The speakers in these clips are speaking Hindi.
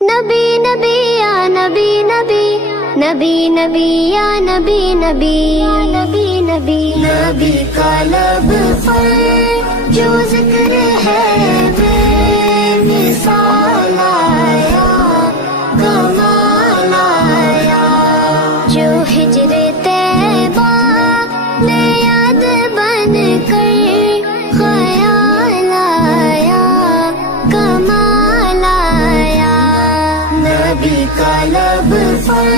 नबी नबी या नबी नबी, नबी नबी या नबी नबी, नबी नबी नबी का लब पर जो जिक्र है बेमिसाल आया, कमाल आया। जो हिजरे तैबा में याद बन कर ख्याल आया, कमाल आया। नबी का लब पर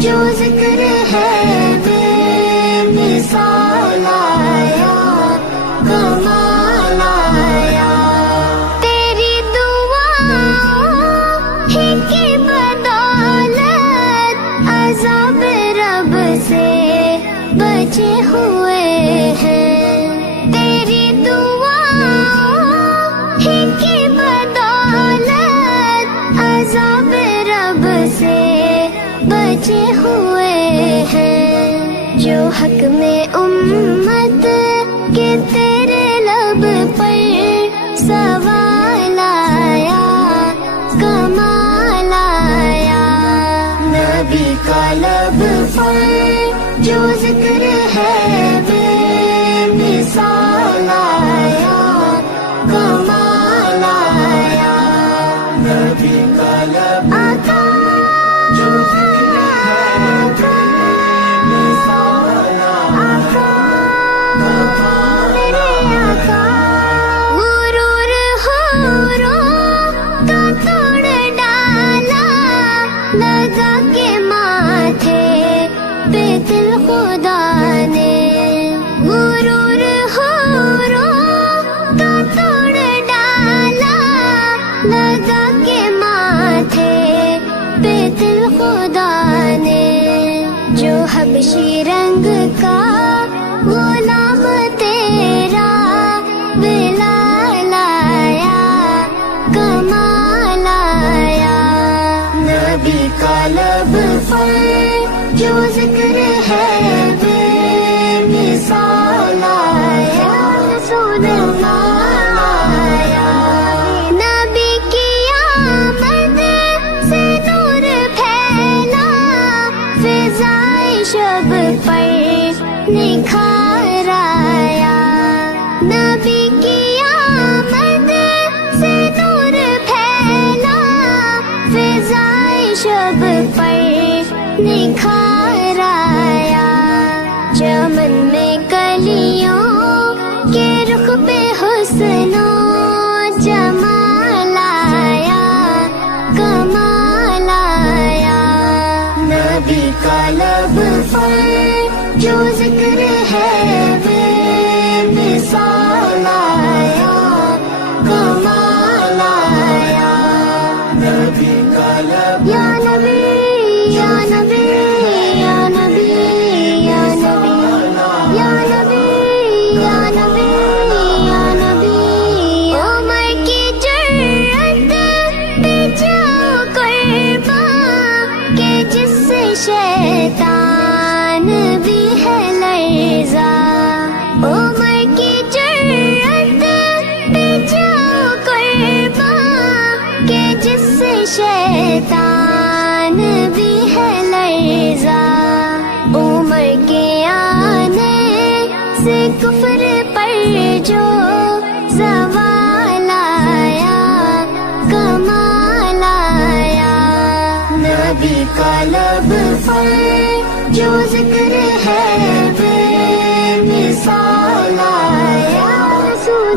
जो जिक्र है बेमिसाल आया, कमाल आया। तेरी दुआओं ही की बदौलत अज़ाब रब से बचे हुए हैं। तेरी दुआओं ही की बदौलत अज़ाब रब से बचे हुए हैं। जो हक में उम्मत के तेरे लब पर सवाल आया, कमाल आया। नबी का लब पर जो जिक्र है बेमिसाल आया, कमाल आया। नबी का लब आका जो जिक्र है बेमिसाल आका, मेरे आका। गुरूर हुरों का तोड़ डाला, लगा के माथे पे दिल खुदा ने। गुरूर हुरों का तोड़ डाला, लगा के माथे पे दिल खुदा ने। जो हबशी रंग का गुलाम तेरा बिलाल आया, कमाल आया। नबी का लब पर जो जिक्र है बेमिसाल आया, कमाल आया। नबी की आमद से नूर फैला, फिज़ाए शब पर निखार आया। नबी की आमद से नूर फैला, फिज़ाए शब पर निखार आया। चमन में कलियों के रुख पे हुस्नो जमाल आया, कमाल आया। नबी का लब पर जो जिक्र है बेमिसाल आया, कमाल आया। नबी का लब या नबी या नबी या नबी या नबी या नबी या नबी या नबी। उमर की जुर्रत पे जाओ कुर्बान के जिससे शैतान भी है लर्ज़ा। उमर की जुर्रत पे जाओ कुर्बान के जिससे शैतान भी है लर्ज़ा। उमर के आने से कुफ्र पर जो ज़वाल आया, कमाल आया। नबी का लब पर जो जिक्र है बेमिसाल आया,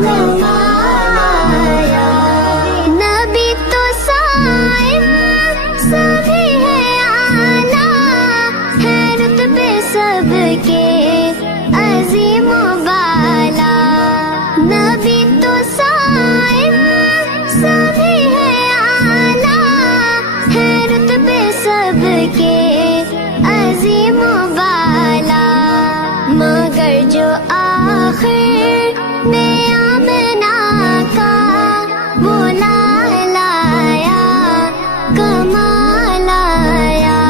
कमाल आया। नबी तो साइम सभी है आला, है रुतबे सबके अज़ीम बाला। नबी तो साइम सभी है आला, है रुतबे सबके अज़ीम बाला। मगर जो आखिर में आमना का वो लाल आया, कमाल आया।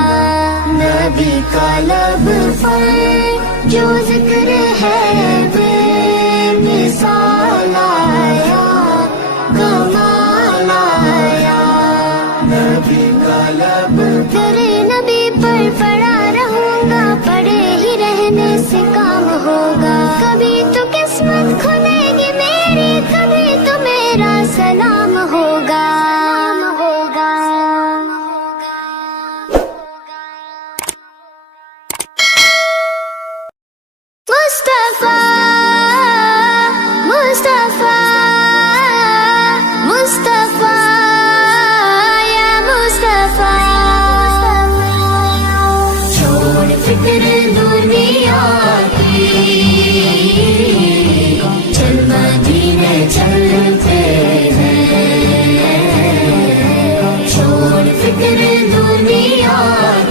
नबी का लब पर जो जिक्र है बेमिसाल आया, कमाल आया। नबी का लब तेरे नबी पर पड़ा रहूंगा, पड़े ही रहने से काम होगा। कभी तो किस्मत खुलेगी मेरी, कभी तो मेरा सलाम होगा। मुस्तफा मुस्तफा मुस्तफा या मुस्तफा, छोड़ फिक्र दुनिया की, चल मदीने चलते हैं। छोड़ फिक्र दुनिया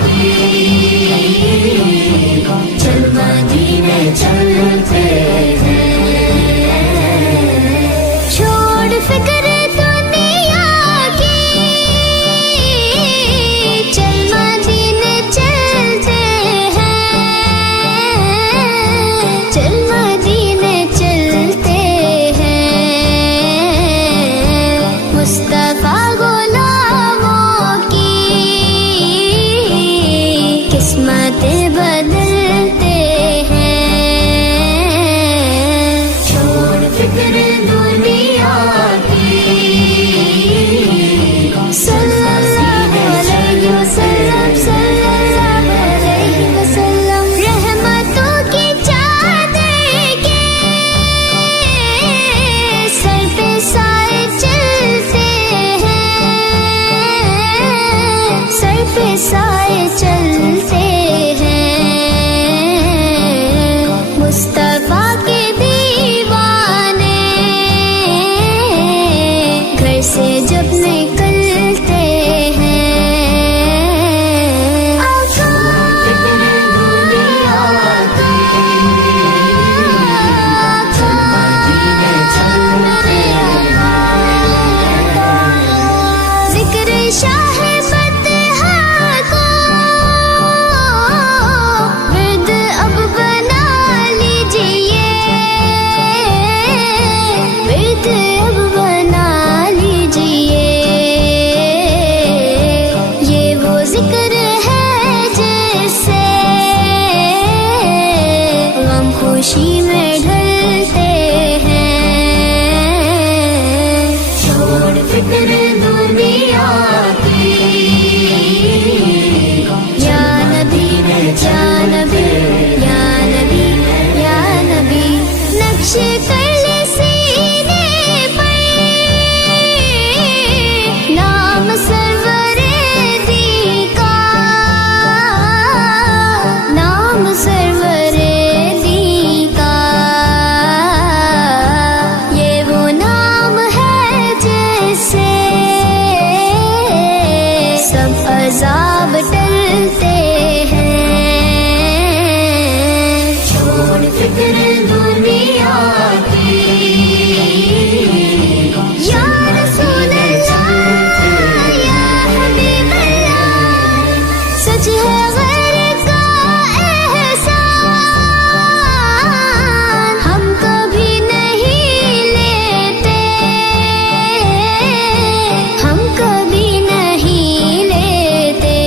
की, चल मदीने चलते हैं। छोड़ फिक्र दुनिया की, चल मदीने चलते हैं। चल मदीने चलते हैं। मुस्तफा गुलामों की किस्मतें बदलते हैं। छोड़ फिक्र दुनिया की, सल्लल्लाहु अलैहि वसल्लम, सल्लल्लाहु अलैहि वसल्लम। रहमतों की चादर के सर पे साए चलते हैं। सर पे साए चलते हैं। मुस्तफा के दीवाने घर से जब निकलते हैं। आका दुनिया की, आका मदीने चलते जिक्र शाह बतहा को विद अब बना लीजिए, विद अब बना लीजिए। ये वो जिक्र है जिससे गम खुशी में ढलते हैं। छोड़ फिक्र दुनिया की, या नबी या नबी या नबी या नबी, नक्श कर ले सीने पर नाम सरवरे दी का, नाम सरवरे दी का। ये वो नाम है जिससे सब अजाब टलते हैं। छोड़ फिक्र दुनिया की, या रसूल अल्लाह, या हबीब अल्लाह, सच है गैर का एहसान हम कभी नहीं लेते, हम कभी नहीं लेते।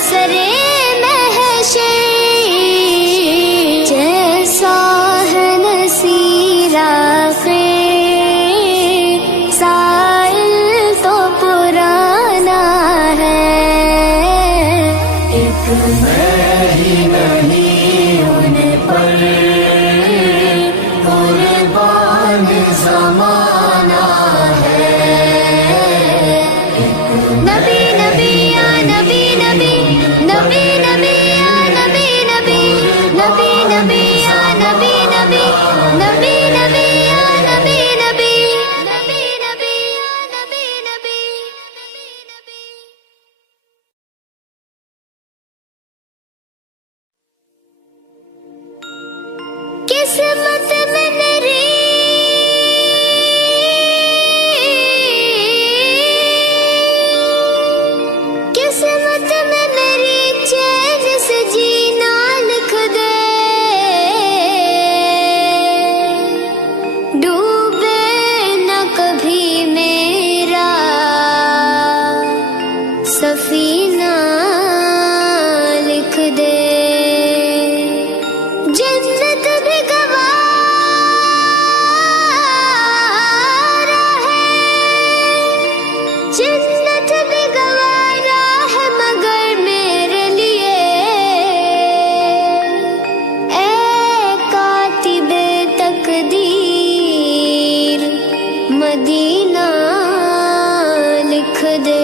असरे महशर जैसा है नसीरा साइल तो पुराना है। एक मैं ही नहीं उन पर कुर्बान ज़माना है। नबी नबी या नबी नबी नबी नबी या नबी नबी नबी नबी या नबी नबी नबी नबी या नबी नबी नबी नबी या नबी नबी। किस्मत में मेरी किस्मत में मेरी चैन से जीना लिख दे। डूबे न कभी मेरा सफीना लिख दे। जन्नत भी गवारा है जन्नत भी गवारा है मगर मेरे लिए ए कातिबे तकदीर मदीना लिख दे।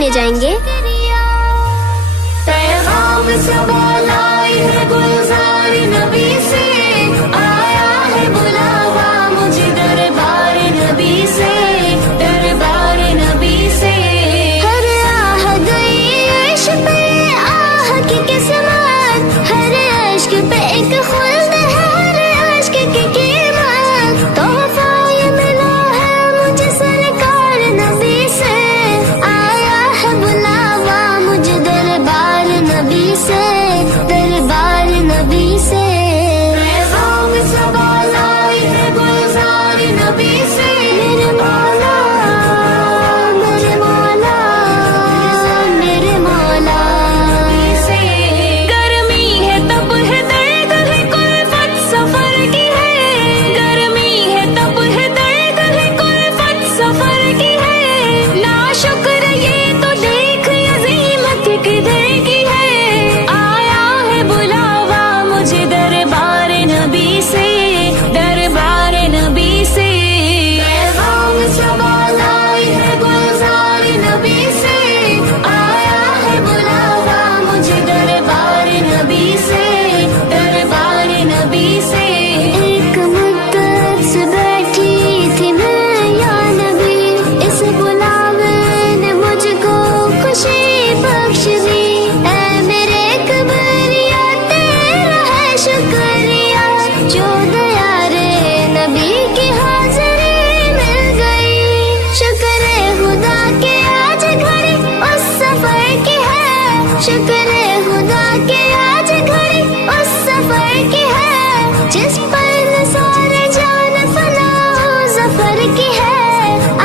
सुने जाएंगे। पैगाम सवाल आई है गुलजार नबी से, आया है बुलावा मुझे दरबार नबी से, दरबार नबी से। हर आह गई अर्श पे आह की किस्मत, हर अश्क पे एक खुल्द है, हर अश्क की कीमत। तोहफा ये मिला है मुझे सरकार नबी से, आया है बुलावा मुझे दरबार नबी से, दरबार नबी से। पैगाम सवाल आई है गुलजार नबी से, मेरे मौला, मेरे मौला, मेरे मौला। से। गर्मी है तब है दर्द है कुल्फत सफर की है, गर्मी है तब है दर्द है कुल्फत सफर की है। नाशुक्र ये तो देख अजीमत किधर की है, आया है बुलावा मुझे दरबार नबी से, दरबार नबी से। पैगाम सवाल आई है गुलजार नबी से, आया है बुलावा मुझे दरबार नबी से, दरबार नबी से। एक मुद्दत से बैठी थी मैं या नबी, इस बुलावे ने मुझको खुशी बख्श दी। ऐ मेरे कबरिया तेरा है शुक्रिया, जो दया रे नबी की हाजिरी मिल गई। शुक्र है खुदा के आज घड़ी उस सफर की है, शुक्र है खुदा के आज घड़ी उस सफर की है, जिस पर सारे जान फना जफर की है।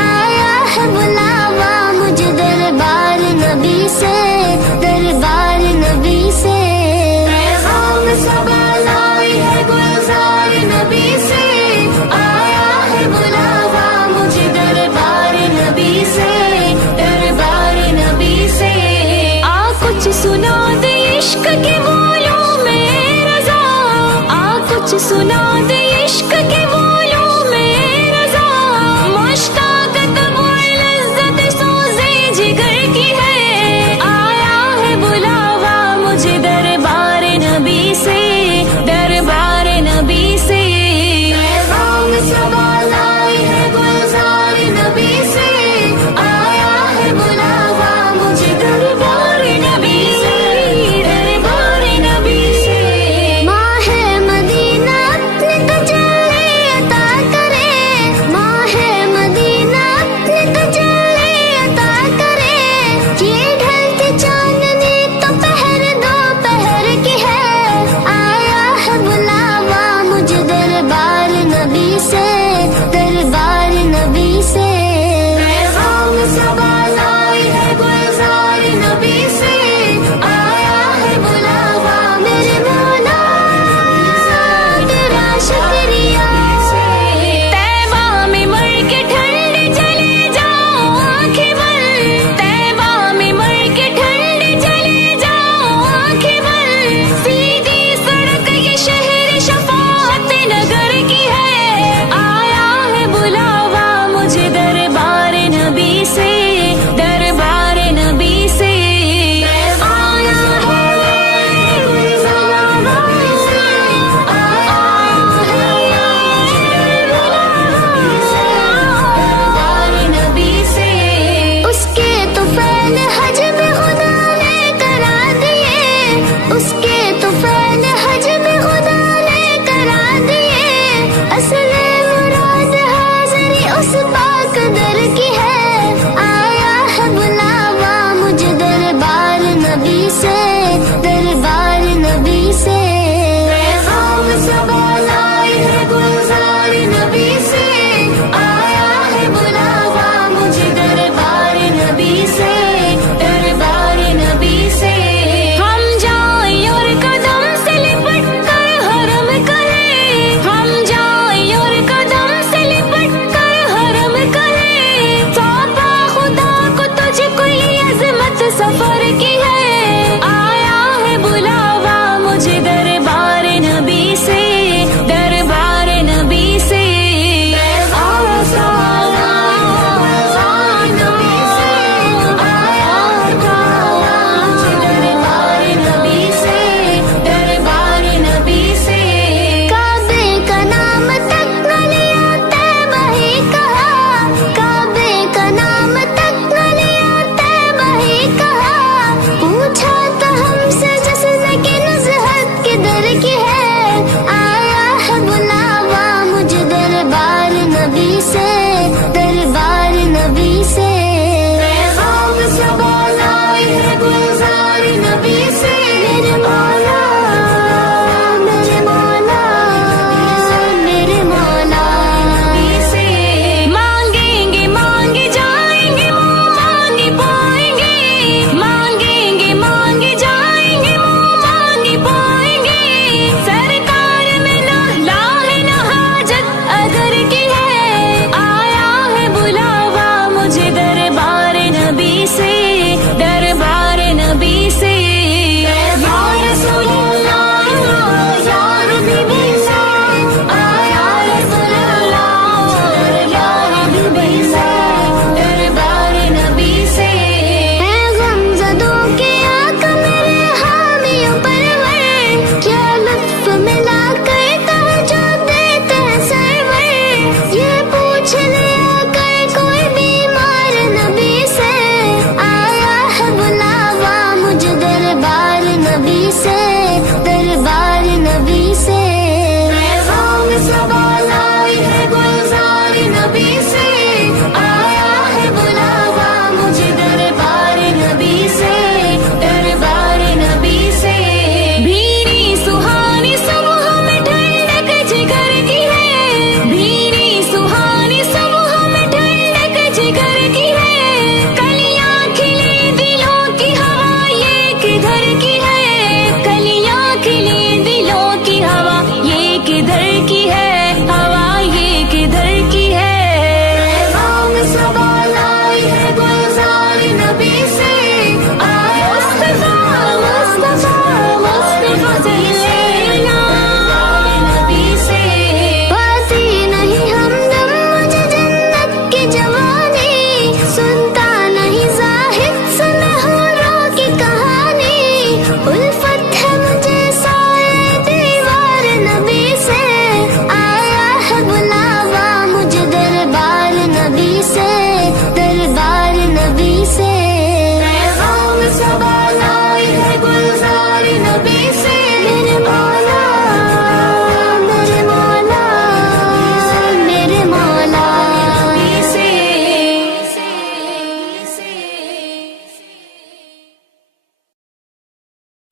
आया है बुलावा मुझे दरबार नबी से, दरबार नबी से। पैगाम सवाल आई है गुलजार नबी से, आया है बुलावा मुझे दरबार नबी से, दरबार नबी से। आ कुछ सुना दे इश्क के बोलों में रज़ा, आ कुछ सुना दे इश्क के बोलों में रज़ा। मुश्ताक़त वो लज़्ज़त सोज़े जिगर की है, आया है बुलावा मुझे दरबार नबी से, दरबार नबी से। पैगाम सवाल आई है गुलजार नबी से, आया है बुलावा मुझे दरबार नबी से, दरबार नबी से। माँ है मदीना अपने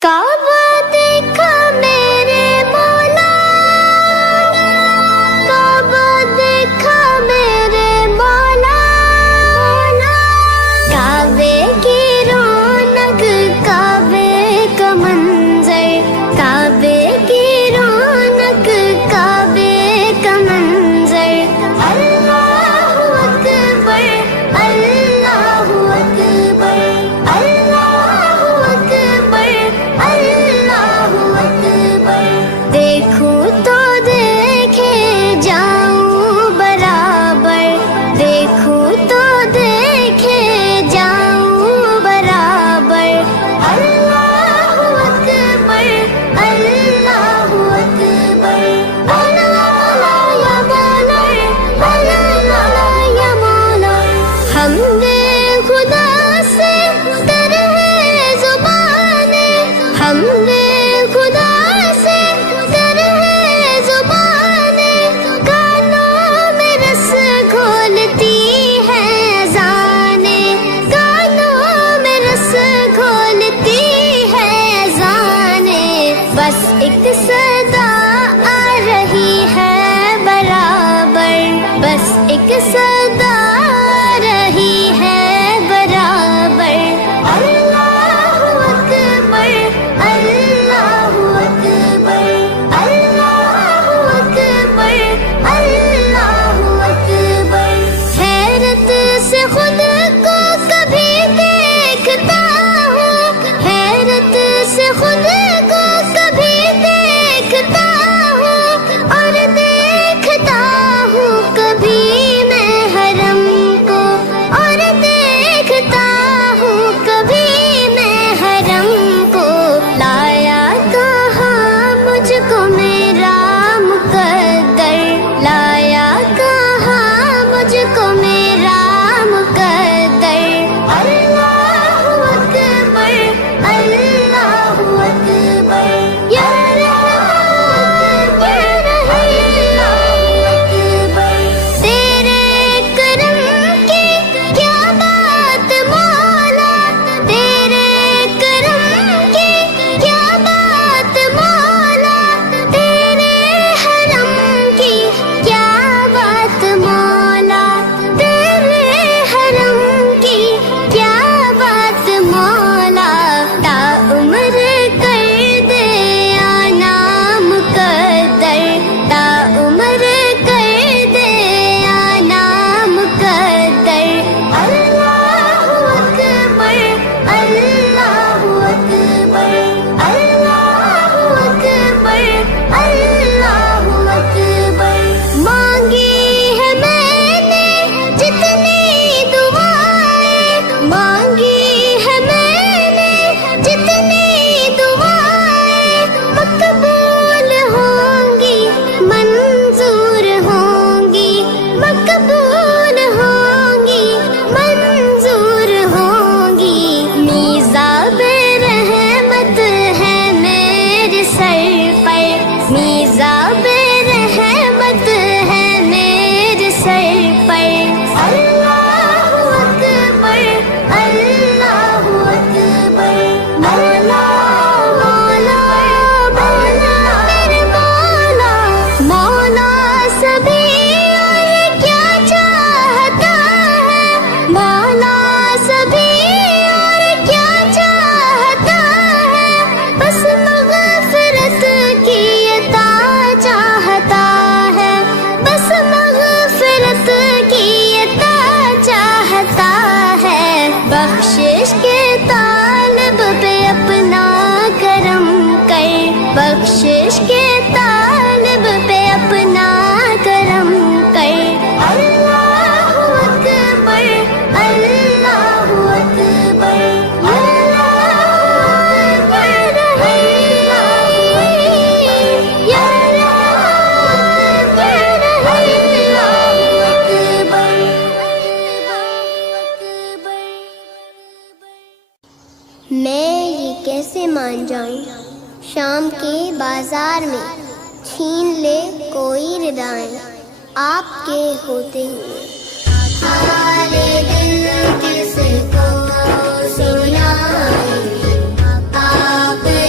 काबा देखा मेरे मौला, काबा देखा मेरे मौला, काबे की रौनक, काबे का मंजर, काबे की रौनक, काबे का मंजर। अल्लाहु अकबर, अल्लाहु अकबर, अल्लाहु अकबर, अल्लाहु अकबर। देखूं तो देखे जाऊं बराबर, देखूं तो देखे जाऊं बराबर। अल्लाहु अकबर, अल्लाहु अकबर, अल्लाह या मौला, अल्लाह या मौला। हमने खुदा से तर है जुबाने, हमने खुदा से तर है जुबाने। कानों में रस घोलती है अज़ाने, कानों में रस घोलती है अज़ाने। बस एक सदा आ रही है बराबर, बस एक सदा आ रही है बराबर। अल्लाहु अकबर, अल्लाहु अकबर, अल्लाहु अकबर, अल्लाहु अकबर। हैरत से खुद को कभी देखता हूँ, हैरत से खुद को कभी देखता हूँ, और देखता हूँ कभी मैं हरम को, और देखता हूँ कभी मैं हरम को। लाया कहाँ मुझको मेरा मुकद्दर, लाया कहाँ मुझको मेरा मुकद्दर। अल्लाहु अकबर, अल्लाहु अकबर, या रब्बी अल्लाहु अकबर। तेरे करम की क्या बात मौला, तेरे करम की क्या बात मौला, तेरे हरम की क्या बात मौला, तेरे हरम की क्या बात मौला। ता उम्र कर दे आना मुकद्दर, ता उम्र कर दे आना मुकद्दर। अल्लाहु अकबर, अल्लाहु अकबर, अल्लाहु अकबर, अल्लाहु अकबर। मांगी है मैंने जितनी दुआएं, मांगी है मैंने जितनी दुआएं। मकबूल होंगी, मंजूर होंगी, मकबूल होंगी, मंजूर होंगी। मीज़ाब रहमत है मेरे सर पर, मीज़ाब रहमत है मेरे सर पर। अल्लाहु अकबर, अल्लाहु अकबर, अल्लाह मौला, मौला मेरे मौला। मौला सभी और क्या चाहता है, मौला सभी और क्या चाहता है। बस मग़फ़िरत की अता चाहता है, बस मग़फ़िरत की अता चाहता है। बख्शिश के तालिब पे अपना करम कर, बख्शिश के तालिब पे अपना करम कर। अल्लाहु अकबर, अल्लाहु अकबर, अल्लाहु अकबर, या रब्बी अल्लाहु अकबर। मैं ये कैसे मान जाऊं, शाम के बाजार में छीन ले कोई रिदाएं आपके होते हुए। हमारे दिल किसको सुनाएं, आपके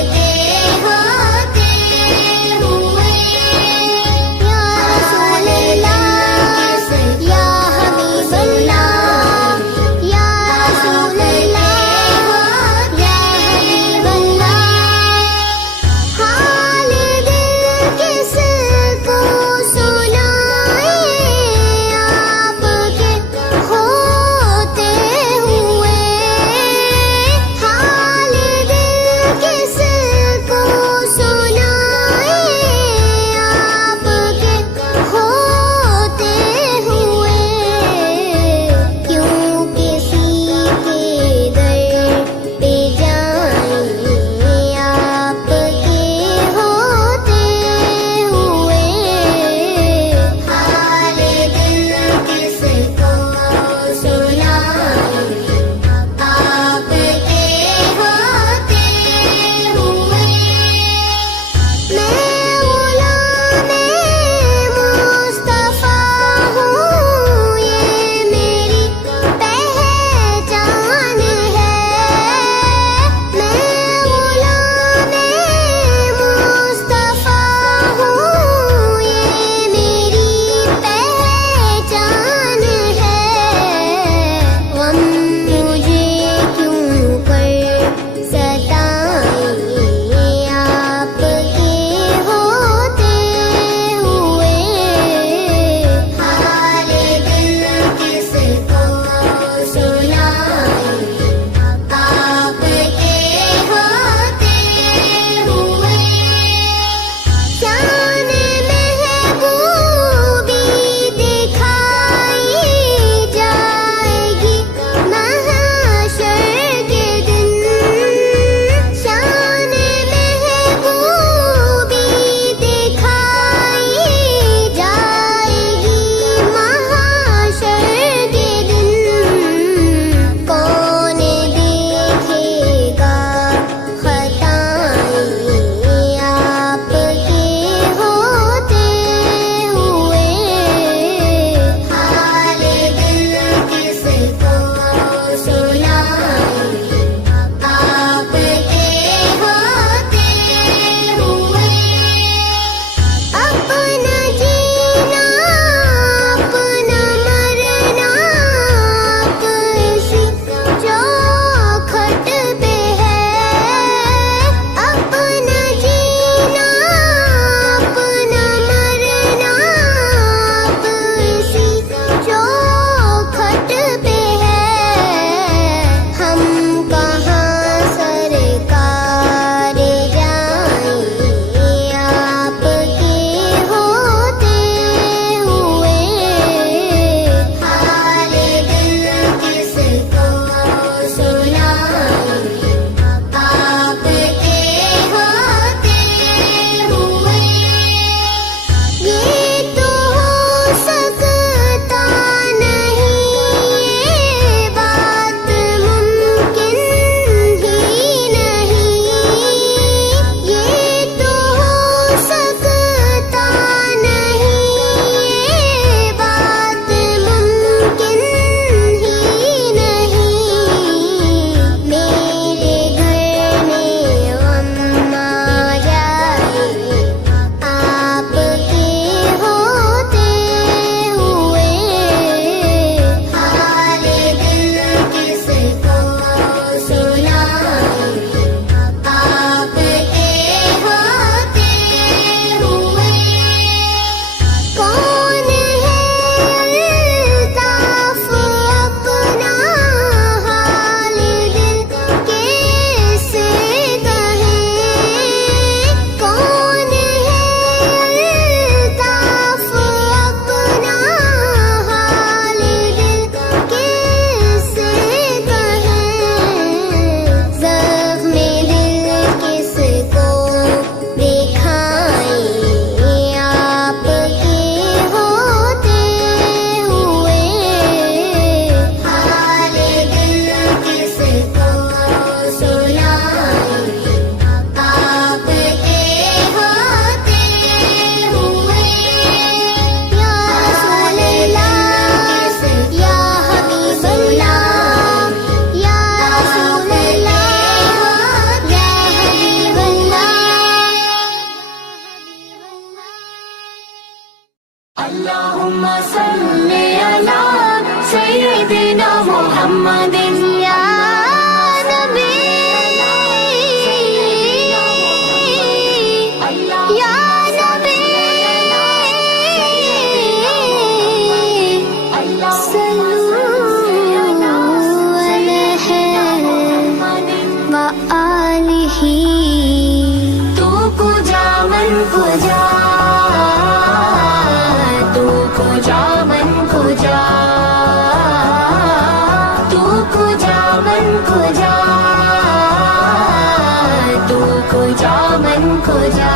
को जा मन को जा।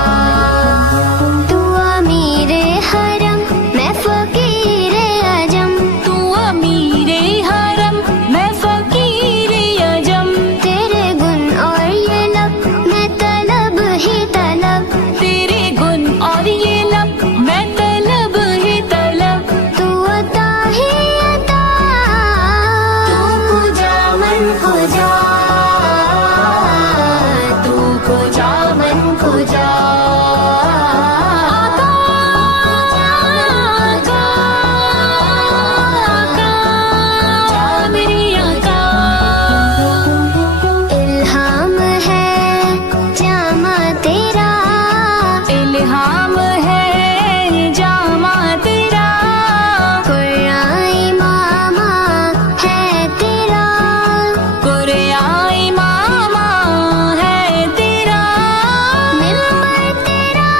तू अमीर हरम मैं फकीर अजम, तू अमीर हरम मैं फकीर अजम, तेरे गुण और ये लब मैं तलब ही तलब, तेरे गुण और ये लब मैं तलब ही तलब। तू अता ही अता, तू को जा मन को जा, तू को जा मन को जा। आका आका मेरी आका, इल्हाम है जामा तेरा, इल्हाम है जामा तेरा, कुराई मामा है तेरा, कुराई मामा है तेरा, मिंबर तेरा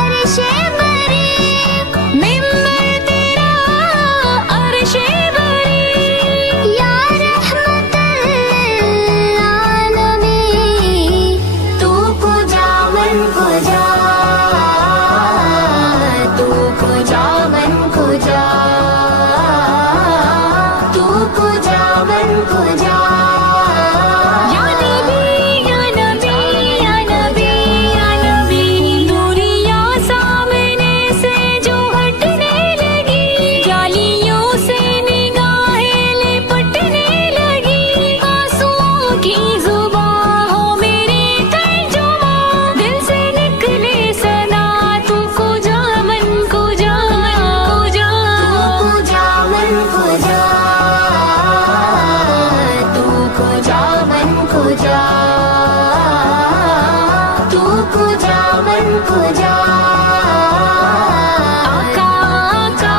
अर्शे बरी, मिंबर तेरा अर्शे बरी, या रहमतल आलमीन। तू को जा मन को जा, तू को जा मन को जा, तू को जा मन को जा। या नबी या नबी या नबी या नबी, दूरियां सामने से जो हटने लगी, जालियों से निगाहें लिपटने लगी, आंसुओं की जुबां हो मेरे तर्जुमा, दिल से निकले सना तू को जा मन को जा मन को जा। तू को जा मन को जा, तू को जा मन को जा, तू को जा मन को जा। आका आका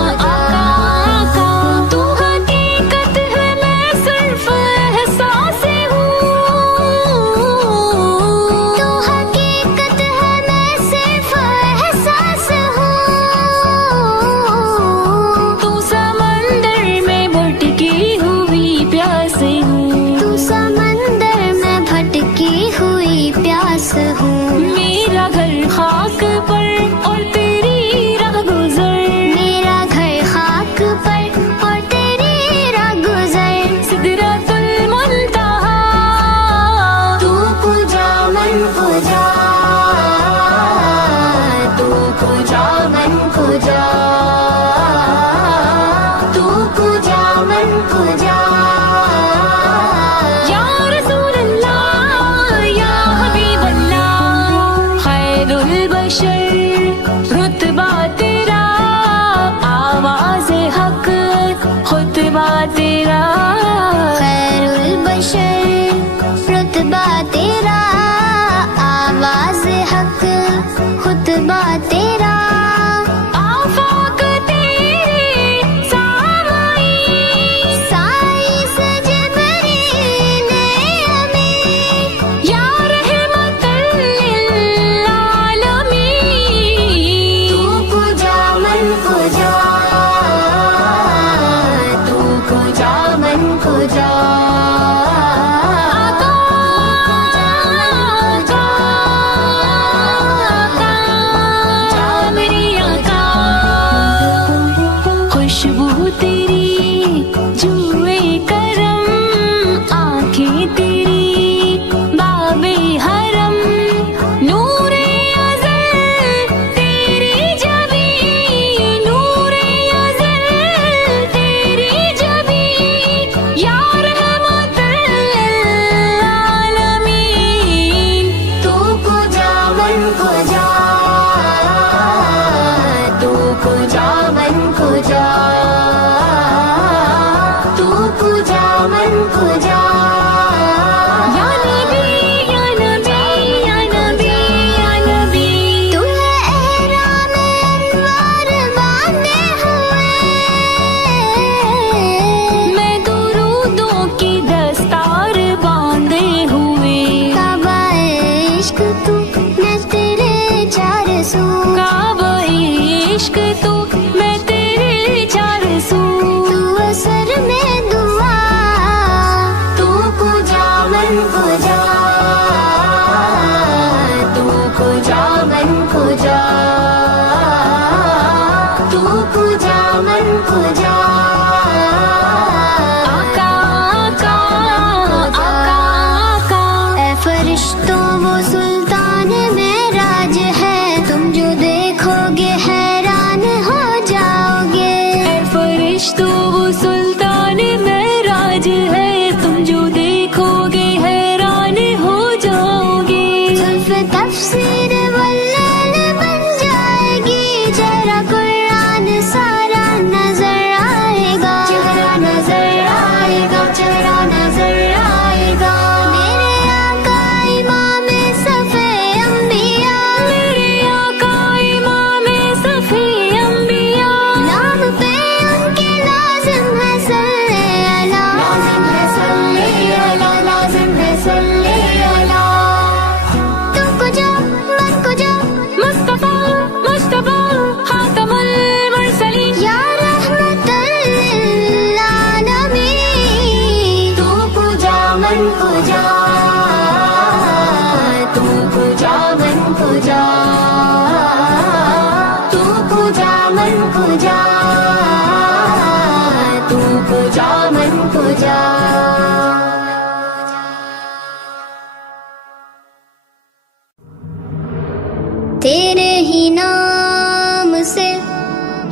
आका आका, तू हकीकत है मैं सिर्फ एहसास हूँ, तू हकीकत है मैं सिर्फ एहसास हूँ, तू समंदर में भटकी हुई प्यास हूँ, तू समंदर में भटकी हुई प्यास हूँ। मेरा घर खाक पर और तेरी राह गुजर, मेरा घर खाक पर और तेरी राह गुजर, सिदरतुल मुंतहा, तू को जा मन को जा, तू को जा मन को जा, तू को जा मन को जा। या रसूल अल्लाह या हबीब अल्लाह, खैरुल बशर रुतबा तेरा, आवाज़ हक खुतबा तेरा, खैरुल बशर रुतबा तेरा, आवाज़ हक खुतबा तेरा, आफाक तेरे सामाई, साई सजबरीन अमीन, या रहमतल लिल आलमीन। तू को जा मन को जा, तू को जा मन को जा। आका आका आका मेरी आका, खुशबू तेरी जुए करम, आंखें तेरी बाबे हरम, नूरे अज़ल तेरी जबी, नूरे अज़ल तेरी जबी, या रहमतल आलमीन। तू को जा मन को जा, तू को जा मन को जा, तू को जा मन को जा। या नबी या नबी या नबी या नबी, तू है एहराम अनवार बांधे हुए, मैं दुरूदों की दस्तार बांधे हुए, काबा इश्क तू मैं तेरे चार सू, काबा इश्क तू मैं तेरे चार सू, तू असर में दुआ, तू को जा मन को जा,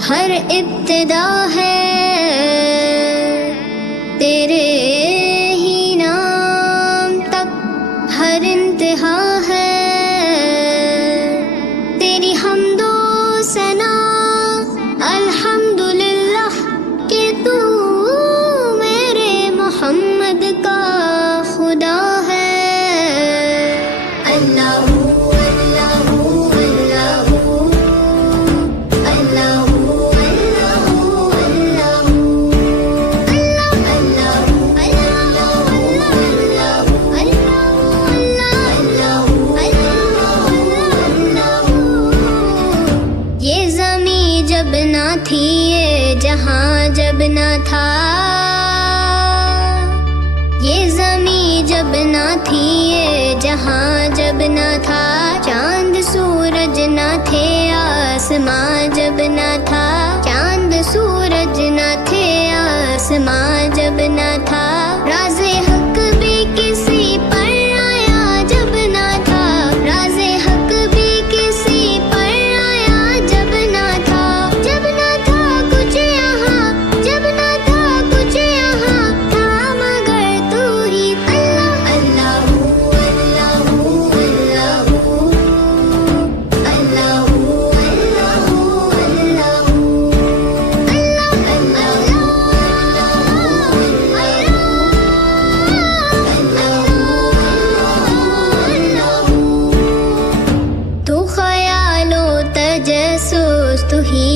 हर इब्तिदा है तेरे ही नाम तक, हर इंतहा है तेरी हम्दो सना। अल्हम्दुलिल्लाह कि तू मेरे मोहम्मद का खुदा है। अल्लाहू अल्लाहू अल्लाहू अल्लाहू अल्लाहू अल्लाहू। ये ज़मीं जब ना थी, ये जहां जब ना था, ये ज़मीं जब ना थी, ये जहां जब ना था, चांद सूरज ना थे, आसमां जब ना था, चांद सूरज ना थे, आसमां जब ना था, राज़े हक भी किसी पर आया जब ना था, राज़े हक भी किसी पर आया जब ना था, जब ना था कुछ यहाँ, जब ना था कुछ यहाँ, था मगर तू ही अल्लाह। अल्लाहू अल्लाहू अल्लाहू अल्लाहू अल्लाहू। तू ख्यालो तजस्सुस तू ही